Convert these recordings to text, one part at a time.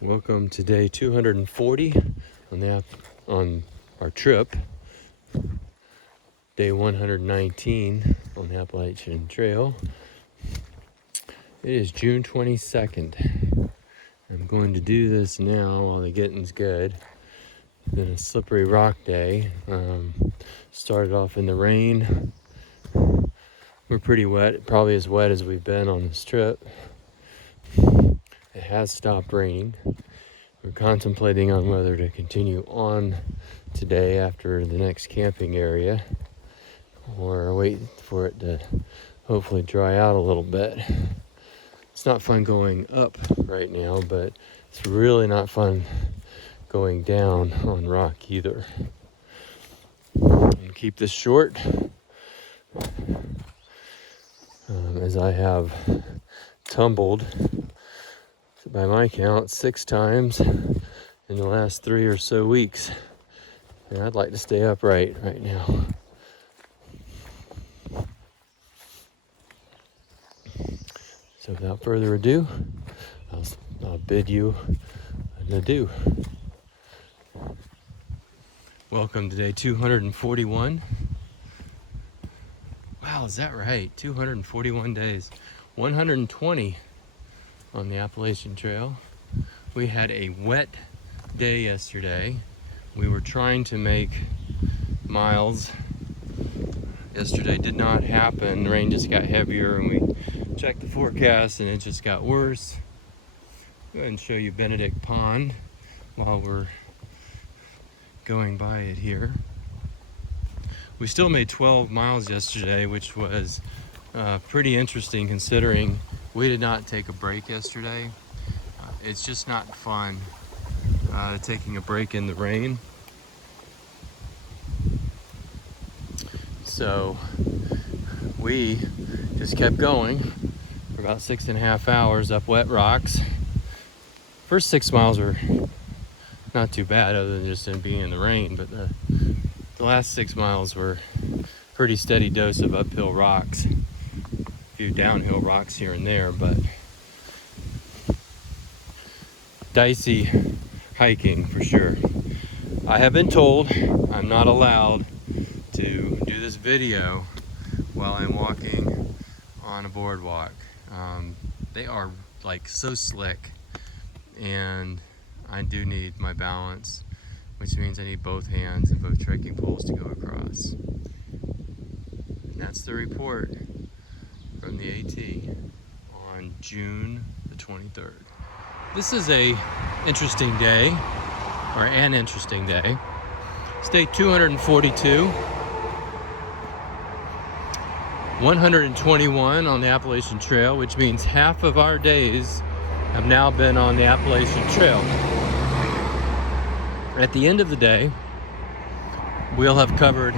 Welcome to day 240 on our trip. Day 119 on the Appalachian Trail. It is June 22nd. I'm going to do this now while the getting's good. It's been a slippery rock day. Started off in the rain. We're pretty wet, probably as wet as we've been on this trip. It has stopped raining. We're contemplating on whether to continue on today after the next camping area or wait for it to hopefully dry out a little bit. It's not fun going up right now, but it's really not fun going down on rock either. And keep this short, as I have tumbled, by my count, 6 times in the last 3 or so weeks. And I'd like to stay upright right now. So without further ado, I'll bid you an adieu. Welcome to day 241. Wow, is that right? 241 days. 120 on the Appalachian Trail. We had a wet day yesterday. We were trying to make miles. Yesterday did not happen. The rain just got heavier and we checked the forecast and it just got worse. Go ahead and show you Benedict Pond while we're going by it here. We still made 12 miles yesterday, which was pretty interesting considering we did not take a break yesterday. It's just not fun taking a break in the rain. So we just kept going for about 6.5 hours up wet rocks. First 6 miles were not too bad other than just being in the rain, but the last 6 miles were pretty steady dose of uphill rocks. Few downhill rocks here and there, but dicey hiking for sure. I have been told I'm not allowed to do this video while I'm walking on a boardwalk. They are like so slick, and I do need my balance, which means I need both hands and both trekking poles to go across. And that's the report from the AT on June the 23rd. This is an interesting day. It's day 242, 121 on the Appalachian Trail, which means half of our days have now been on the Appalachian Trail. At the end of the day, we'll have covered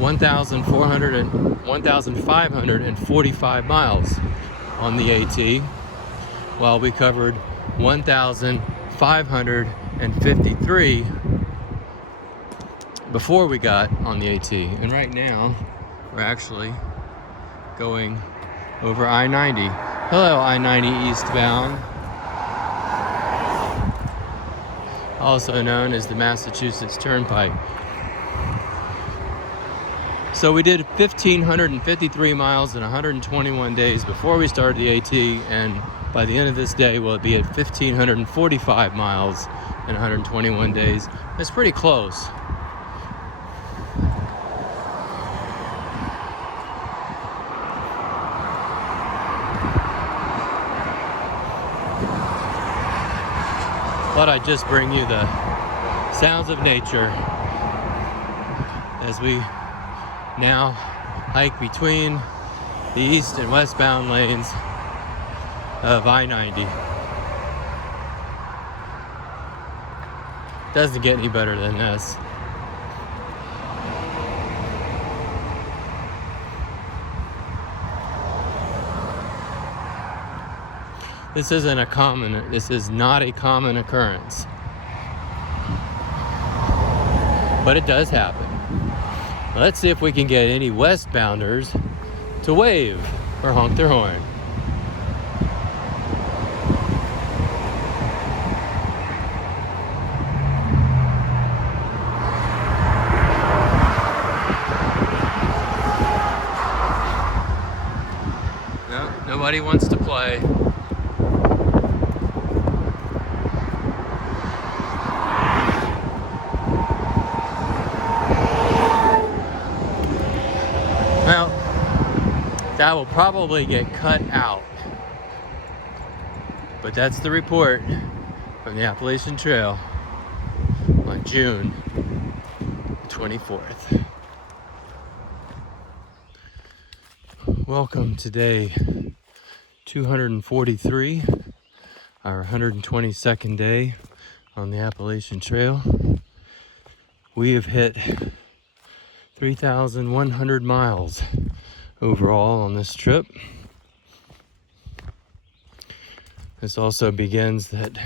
1,545 miles on the AT, while we covered 1,553 before we got on the AT. And right now, we're actually going over I-90. Hello, I-90 eastbound, also known as the Massachusetts Turnpike. So we did 1,553 miles in 121 days before we started the AT, and by the end of this day, we'll be at 1,545 miles in 121 days. It's pretty close. Thought I'd just bring you the sounds of nature as we now hike between the east and westbound lanes of I-90. Doesn't get any better than this. This is not a common occurrence. But it does happen. Let's see if we can get any westbounders to wave or honk their horn. Everybody wants to play. Well, that will probably get cut out. But that's the report from the Appalachian Trail on June 24th. Welcome to day 243, our 122nd day on the Appalachian Trail. We have hit 3,100 miles overall on this trip. This also begins that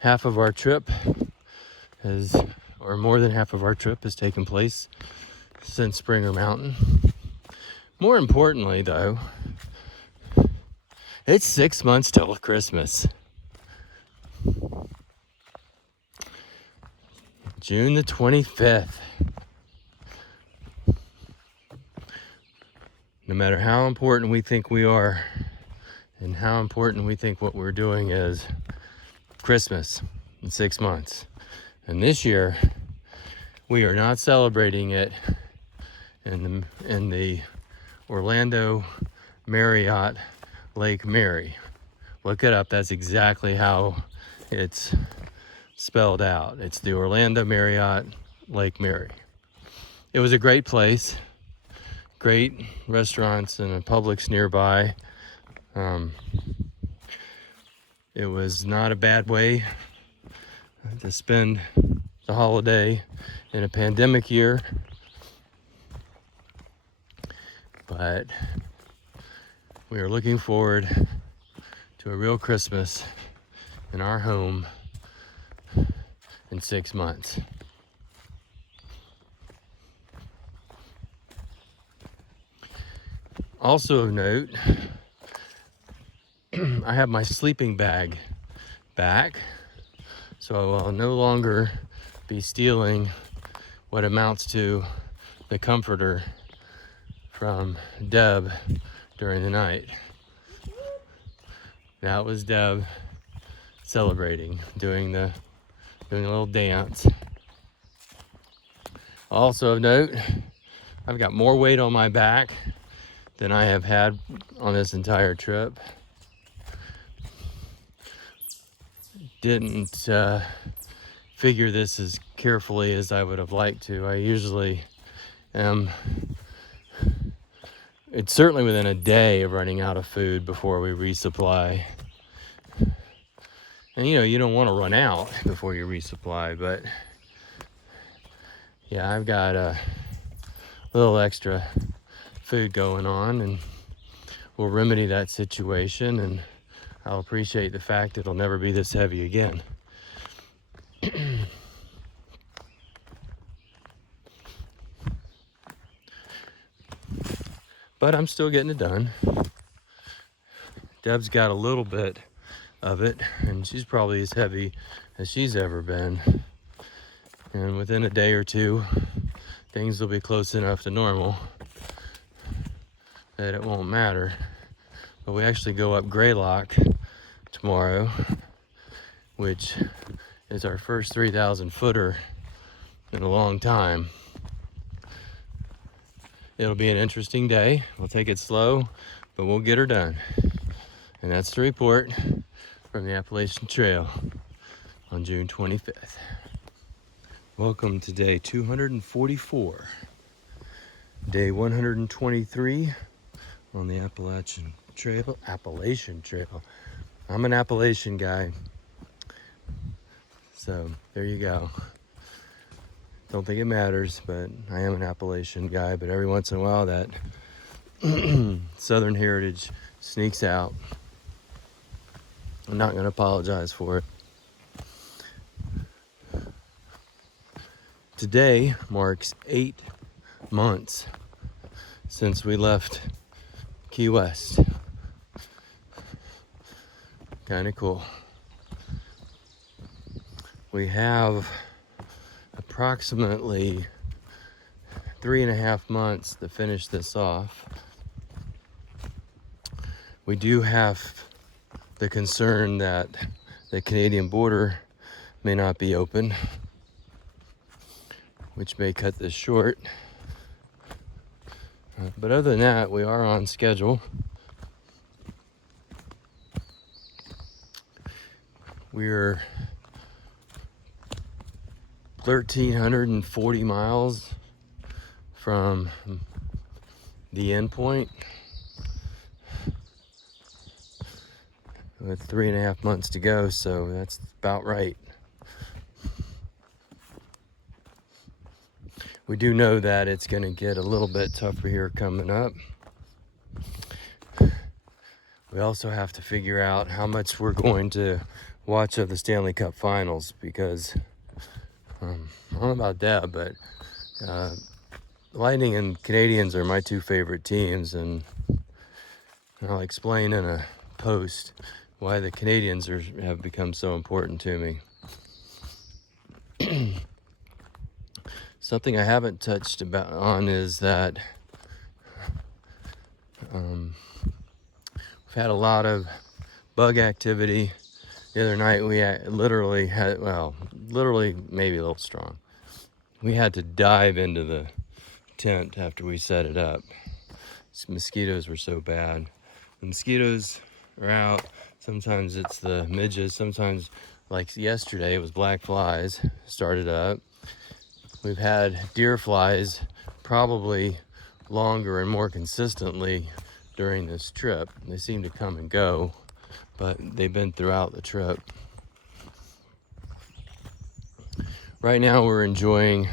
half of our trip has, or more than half of our trip has taken place since Springer Mountain. More importantly though, it's 6 months till Christmas. June the 25th. No matter how important we think we are and how important we think what we're doing is, Christmas in 6 months. And this year, we are not celebrating it in the Orlando Marriott Lake Mary. Look it up, that's exactly how it's spelled out. It's the Orlando Marriott Lake Mary. It was a great place, great restaurants and a Publix nearby. It was not a bad way to spend the holiday in a pandemic year, but we are looking forward to a real Christmas in our home in 6 months. Also of note, I have my sleeping bag back, so I'll no longer be stealing what amounts to the comforter from Deb during the night. That was Deb celebrating, doing a little dance. Also of note, I've got more weight on my back than I have had on this entire trip. Didn't figure this as carefully as I would have liked to. I usually am, it's certainly within a day of running out of food before we resupply. And you don't want to run out before you resupply, but yeah, I've got a little extra food going on, and we'll remedy that situation, and I'll appreciate the fact it'll never be this heavy again. But I'm still getting it done. Deb's got a little bit of it, and she's probably as heavy as she's ever been. And within a day or two, things will be close enough to normal that it won't matter. But we actually go up Greylock tomorrow, which is our first 3,000 footer in a long time. It'll be an interesting day. We'll take it slow, but we'll get her done. And that's the report from the Appalachian Trail on June 25th. Welcome to day 244, day 123 on the Appalachian Trail. I'm an Appalachian guy, so there you go. Don't think it matters, but I am an Appalachian guy, but every once in a while that Southern heritage sneaks out. I'm not going to apologize for it. Today marks 8 months since we left Key West. Kind of cool. We have approximately 3.5 months to finish this off. We do have the concern that the Canadian border may not be open, which may cut this short. But other than that, we are on schedule. We're 1,340 miles from the end point, with 3.5 months to go, so that's about right. We do know that it's going to get a little bit tougher here coming up. We also have to figure out how much we're going to watch of the Stanley Cup Finals, because I don't know about that, but Lightning and Canadians are my two favorite teams, and I'll explain in a post why the Canadians have become so important to me. Something I haven't touched on is that we've had a lot of bug activity. The other night we literally maybe a little strong. We had to dive into the tent after we set it up. Mosquitoes were so bad. The mosquitoes are out. Sometimes it's the midges. Sometimes, like yesterday, it was black flies started up. We've had deer flies probably longer and more consistently during this trip. They seem to come and go, but they've been throughout the trip. Right now we're enjoying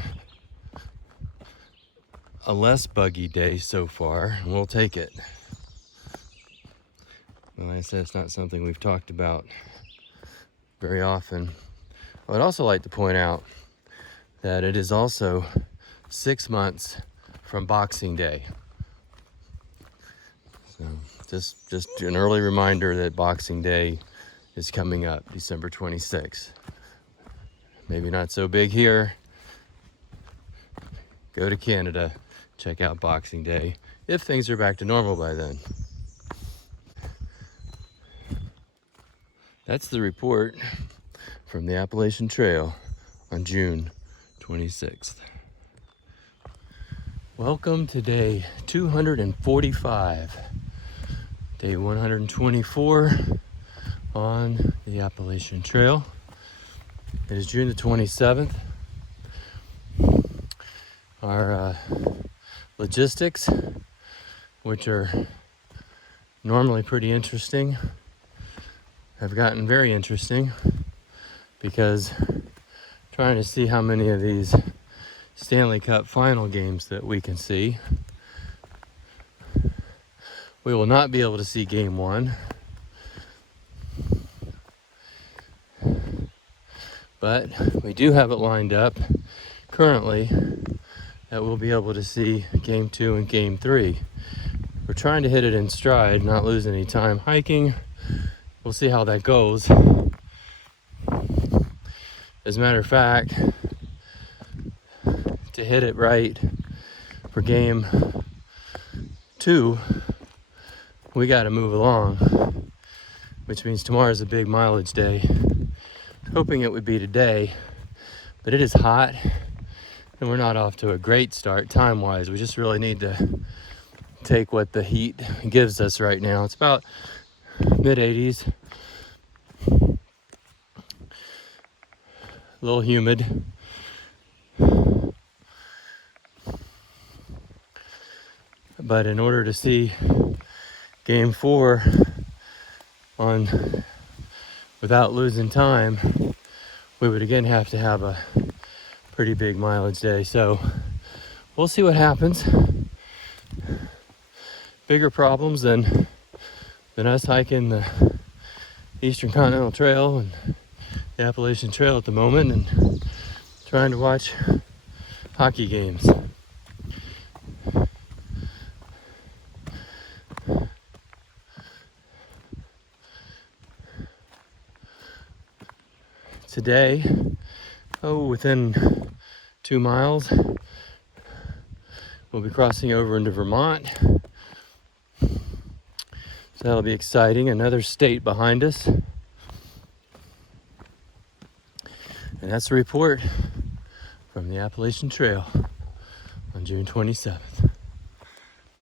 a less buggy day so far, and we'll take it. Like I said, it's not something we've talked about very often. I would also like to point out that it is also 6 months from Boxing Day. So just an early reminder that Boxing Day is coming up, December 26th. Maybe not so big here. Go to Canada, check out Boxing Day, if things are back to normal by then. That's the report from the Appalachian Trail on June 26th. Welcome to day 245, day 124 on the Appalachian Trail. It is June the 27th. Our logistics, which are normally pretty interesting, have gotten very interesting, because trying to see how many of these Stanley Cup final games that we can see. We will not be able to see game 1, but we do have it lined up currently that we'll be able to see game 2 and game 3. We're trying to hit it in stride, not lose any time hiking. We'll see how that goes. As a matter of fact, to hit it right for game 2, we got to move along, which means tomorrow's a big mileage day. Hoping it would be today, but it is hot and we're not off to a great start time-wise. We just really need to take what the heat gives us right now. It's about mid-80s, a little humid. But in order to see game 4 without losing time, we would again have to have a pretty big mileage day. So we'll see what happens. Bigger problems than us hiking the Eastern Continental Trail and the Appalachian Trail at the moment, and trying to watch hockey games. Today, within 2 miles, we'll be crossing over into Vermont. that'll be exciting. Another state behind us. And that's the report from the Appalachian Trail on June 27th.